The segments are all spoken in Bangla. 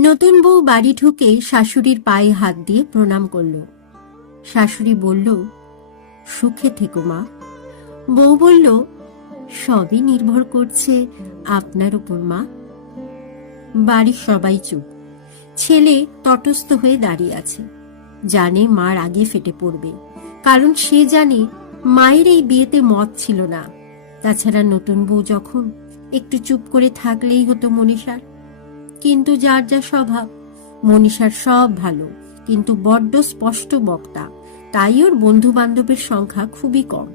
নতুন বউ বাড়ি ঢুকে শাশুড়ির পায়ে হাত দিয়ে প্রণাম করল। শাশুড়ি বলল, সুখে থেকো মা। বউ বলল, সবই নির্ভর করছে আপনার উপর মা। বাড়ির সবাই চুপ। ছেলে তটস্থ হয়ে দাঁড়িয়ে আছে। জানে মার আগে ফেটে পড়বে। কারণ সে জানে মায়ের এই বিয়েতে মত ছিল না। তাছাড়া নতুন বউ যখন একটু চুপ করে থাকলেই হতো মনীষার। কিন্তু যার যা স্বভাব। মনীষার সব ভালো, কিন্তু বড্ড স্পষ্ট বক্তা, তাই ওর বন্ধু বান্ধবের সংখ্যা খুবই কম।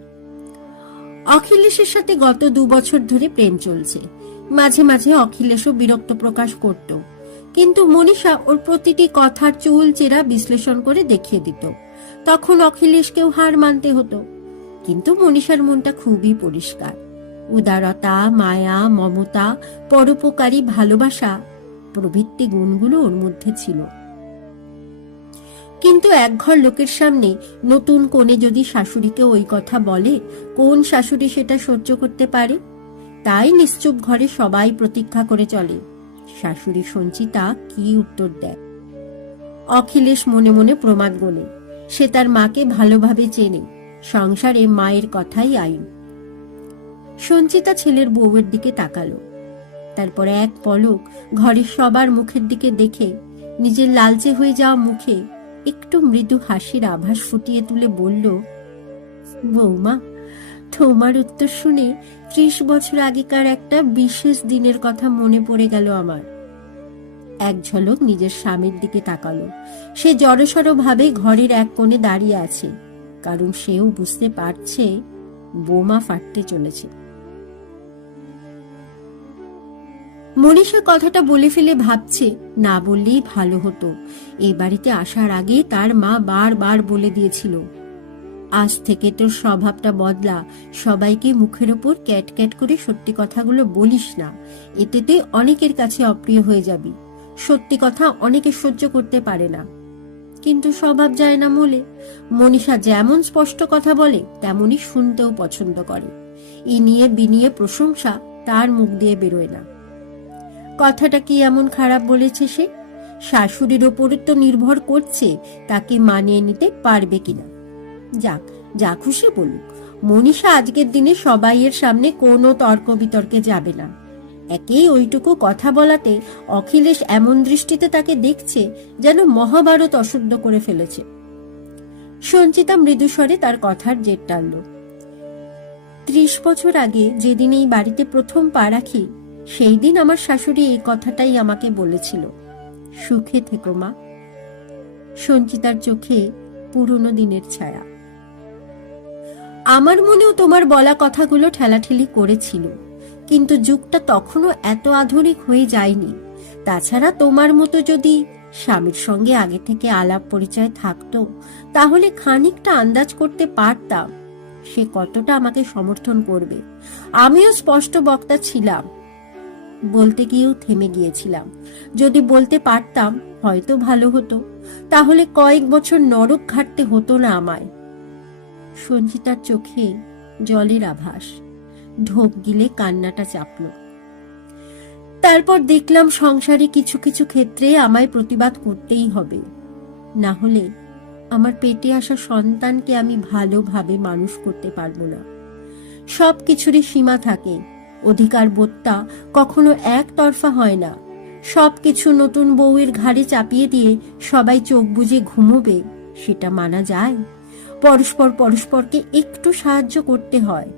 অখিলেশের সাথে গত দু বছর ধরে প্রেম চলছে। মাঝে মাঝে অখিলেশও বিরক্ত প্রকাশ করত। কিন্তু মনীষা ওর প্রতিটি কথার চুল চেরা বিশ্লেষণ করে দেখিয়ে দিত। তখন অখিলেশকেও হার মানতে হতো। কিন্তু মনীষার মনটা খুবই পরিষ্কার। উদারতা, মায়া, মমতা, পরোপকারী ভালোবাসা প্রভৃতি গুণগুলো ওর মধ্যে ছিল। কিন্তু একঘর লোকের সামনে নতুন কোণে যদি শাশুড়িকে ওই কথা বলে, কোন শাশুড়ি সেটা সহ্য করতে পারে? তাই নিশ্চুপ ঘরে সবাই প্রতীক্ষা করে চলে। শাশুড়ি সঞ্চিতা কি উত্তর দেয়? অখিলেশ মনে মনে প্রমাদ গোনে। সে তার মাকে ভালোভাবে চেনে। সংসারে মায়ের কথাই আইন। সঞ্চিতা ছেলের বউয়ের দিকে তাকালো। তারপর এক পলক ঘরের সবার মুখের দিকে দেখে, নিজের লালচে হয়ে যাওয়া মুখে একটু মৃদু হাসির আভাস ফুটিয়ে তুলে বলল, বৌমা, তোমার উত্তর শুনে ত্রিশ বছর আগেকার একটা বিশেষ দিনের কথা মনে পড়ে গেল আমার। এক ঝলক নিজের স্বামীর দিকে তাকালো। সে জড়সড় ভাবে ঘরের এক কোণে দাঁড়িয়ে আছে, কারণ সেও বুঝতে পারছে বোমা ফাটতে চলেছে। মনীষা কথাটা বলে ফেলে ভাবছে, না বললেই ভালো হতো। এই বাড়িতে আসার আগে তার মা বারবার বলে দিয়েছিল, আজ থেকে তোর স্বভাবটা বদলা, সবাইকে মুখের ওপর ক্যাট ক্যাট করে সত্যি কথাগুলো বলিস না, এতে তুই অনেকের কাছে অপ্রিয় হয়ে যাবি, সত্যি কথা অনেকে সহ্য করতে পারে না। কিন্তু স্বভাব যায় না মলে, মনীষা যেমন স্পষ্ট কথা বলে, তেমনই শুনতেও পছন্দ করে। এ নিয়ে বিনিয়ে প্রশংসা তার মুখ দিয়ে বেরোয় না। কথাটা কি এমন খারাপ বলেছে সে? শাশুড়ির ওপরে তো নির্ভর করছে, তাকে মানিয়ে নিতে পারবে কিনা। যাক, যা খুশি বলুক। মনীষা আজকের দিনে সবাইয়ের সামনে কোনো তর্ক বিতর্কে যাবে না। একেই ওইটুকু কথা বলাতে অখিলেশ এমন দৃষ্টিতে তাকে দেখছে যেন মহাভারত অশুদ্ধ করে ফেলেছে। সঞ্চিতা মৃদুস্বরে তার কথার জেট টানল। ত্রিশ বছর আগে যেদিন এই বাড়িতে প্রথম পা রাখি সেই দিন আমার শাশুড়ি এই কথাটাই আমাকে বলেছিল। সুখে থেকো মা। সঞ্চিতার চোখে পুরনো দিনের ছায়া। আমার মনেও তোমার বলা কথাগুলো ঠেলাঠেলি করেছিল, কিন্তু যুগটা তখনও এত আধুনিক হয়ে যায়নি। তাছাড়া তোমার মতো যদি স্বামীর সঙ্গে আগে থেকে আলাপ পরিচয় থাকতো, তাহলে খানিকটা আন্দাজ করতে পারতাম। সে কতটা আমাকে সমর্থন করবে। আমিও স্পষ্ট বক্তা ছিলাম। বলতে গিয়েও থেমে গিয়েছিলাম। যদি বলতে পারতাম, হয়তো ভালো হতো। তাহলে কয়েক বছর নরক ঘাটতে হতো না আমায়। সঞ্চিতার চোখে জলের আভাস। ঢোক গিলে কান্নাটা চাপল। তারপর দেখলাম সংসারে কিছু কিছু ক্ষেত্রে আমায় প্রতিবাদ করতেই হবে। না হলে আমার পেটে আসা সন্তানকে আমি ভালোভাবে মানুষ করতে পারব না। সব কিছুরই সীমা থাকে। অধিকার বোধটা কখনো একতরফা হয় না। সব কিছু নতুন বউয়ের ঘাড়ে চাপিয়ে দিয়ে সবাই চোখ বুজে ঘুমোবে, সেটা মানা যায়। পরস্পর পরস্পরকে একটু সাহায্য করতে হয়।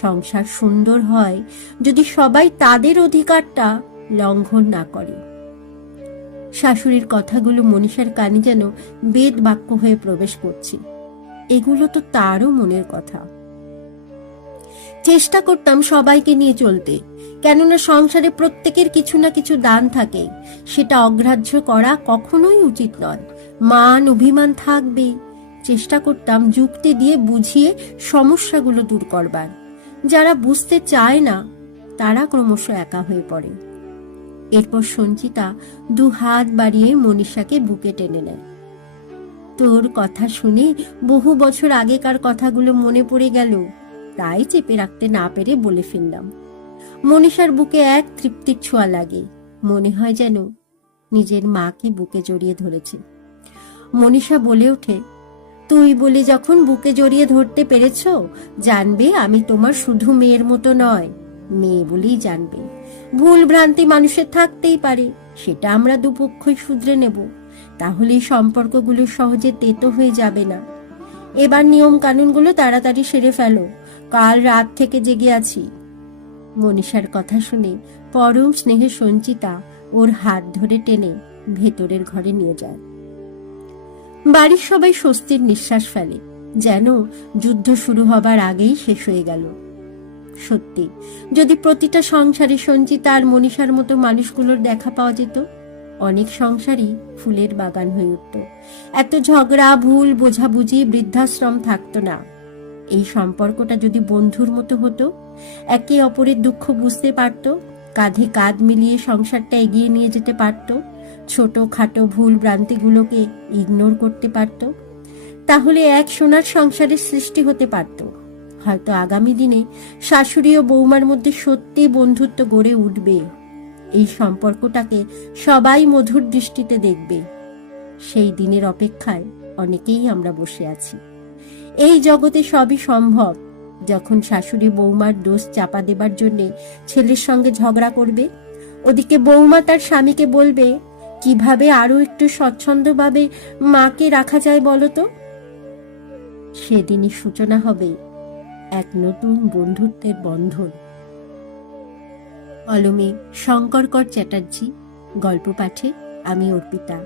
সংসার সুন্দর হয় যদি সবাই তাদের অধিকারটা লঙ্ঘন না করে। শাশুড়ির কথাগুলো মনীষার কানে যেন বেদ বাক্য হয়ে প্রবেশ করছে। এগুলো তো তারও মনের কথা। চেষ্টা করতাম সবাইকে নিয়ে চলতে। কেননা সংসারে প্রত্যেকের কিছু না কিছু দান থাকে। সেটা অগ্রাহ্য করা কখনোই উচিত নয়। মান, অভিমান থাকবে চেষ্টা করতাম যুক্তি দিয়ে বুঝিয়ে সমস্যাগুলো দূর করবার। যারা বুঝতে চায় না, তারা ক্রমশ একা হয়ে পড়ে। এরপর সঞ্চিতা দু হাত বাড়িয়ে মনীষাকে বুকে টেনে নেয়। তোর কথা শুনে বহু বছর আগেকার কথাগুলো মনে পড়ে গেল। তাই চেপে রাখতে না পেরে বলে ফেললাম। মনীষার বুকে এক তৃপ্তির ছোঁয়া লাগে। মনে হয় যেন নিজের মাকে বুকে জড়িয়ে ধরেছে। মনীষা বলে ওঠে, তুই বলে যখন বুকে জড়িয়ে ধরতে পেরেছ, জানবে আমি তোমার শুধু মেয়ের মতো নয়, মেয়ে বলেই জানবে। ভুল ভ্রান্তি মানুষের থাকতেই পারে, সেটা আমরা দুপক্ষই শুধরে নেব। তাহলে সম্পর্কগুলো সহজে তেতো হয়ে যাবে না। এবার নিয়ম কানুনগুলো তাড়াতাড়ি সেরে ফেলো। কাল রাত থেকে জেগে আছি। মনীষার কথা শুনে পরম স্নেহে সঞ্চিতা ওর হাত ধরে টেনে ভেতরের ঘরে নিয়ে যায়। বাড়ির সবাই স্বস্তির নিঃশ্বাস ফেলে, যেন যুদ্ধ শুরু হবার আগেই শেষ হয়ে গেল। সত্যি, যদি প্রতিটা সংসারে সঞ্চিতা আর মনীষার মতো মানুষগুলোর দেখা পাওয়া যেত, অনেক সংসারই ফুলের বাগান হয়ে উঠত। এত ঝগড়া, ভুল, বোঝাবুঝি, বৃদ্ধাশ্রম থাকতো না। এই সম্পর্কটা যদি বন্ধুর মতো হতো, একে অপরের দুঃখ বুঝতে পারত, কাঁধে কাঁধ মিলিয়ে সংসারটা এগিয়ে নিয়ে যেতে পারত ছোট খাটো ভুল ভ্রান্তিগুলোকে ইগনোর করতে পারত, তাহলে এক সোনার সংসারের সৃষ্টি হতে পারত। হয়তো আগামী দিনে শাশুড়ি ও বৌমার মধ্যে সত্যি বন্ধুত্ব গড়ে উঠবে। এই সম্পর্কটাকে সবাই মধুর দৃষ্টিতে দেখবে। সেই দিনের অপেক্ষায় অনেকেই আমরা বসে আছি। এই জগতে সবই সম্ভব। যখন শাশুড়ি বৌমার দোষ চাপা দেবার জন্য ছেলের সঙ্গে ঝগড়া করবে, ওদিকে বৌমা তার স্বামীকে বলবে, কীভাবে আরও একটু স্বচ্ছন্দভাবে মাকে রাখা যায় বলতো সেদিনই সূচনা হবে এক নতুন বন্ধুত্বের বন্ধন। অলমে শঙ্করকর চ্যাটার্জি, গল্প পাঠে আমি অর্পিতা।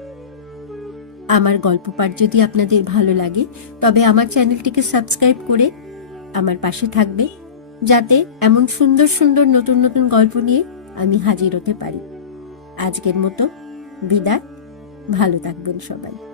আমার গল্প পাঠ যদি আপনাদের ভালো লাগে, তবে আমার চ্যানেলটিকে সাবস্ক্রাইব করে আমার পাশে থাকবে, যাতে এমন সুন্দর সুন্দর নতুন নতুন গল্প নিয়ে আমি হাজির হতে পারি। আজকের মতো বিদায়, ভালো থাকবেন সবাই।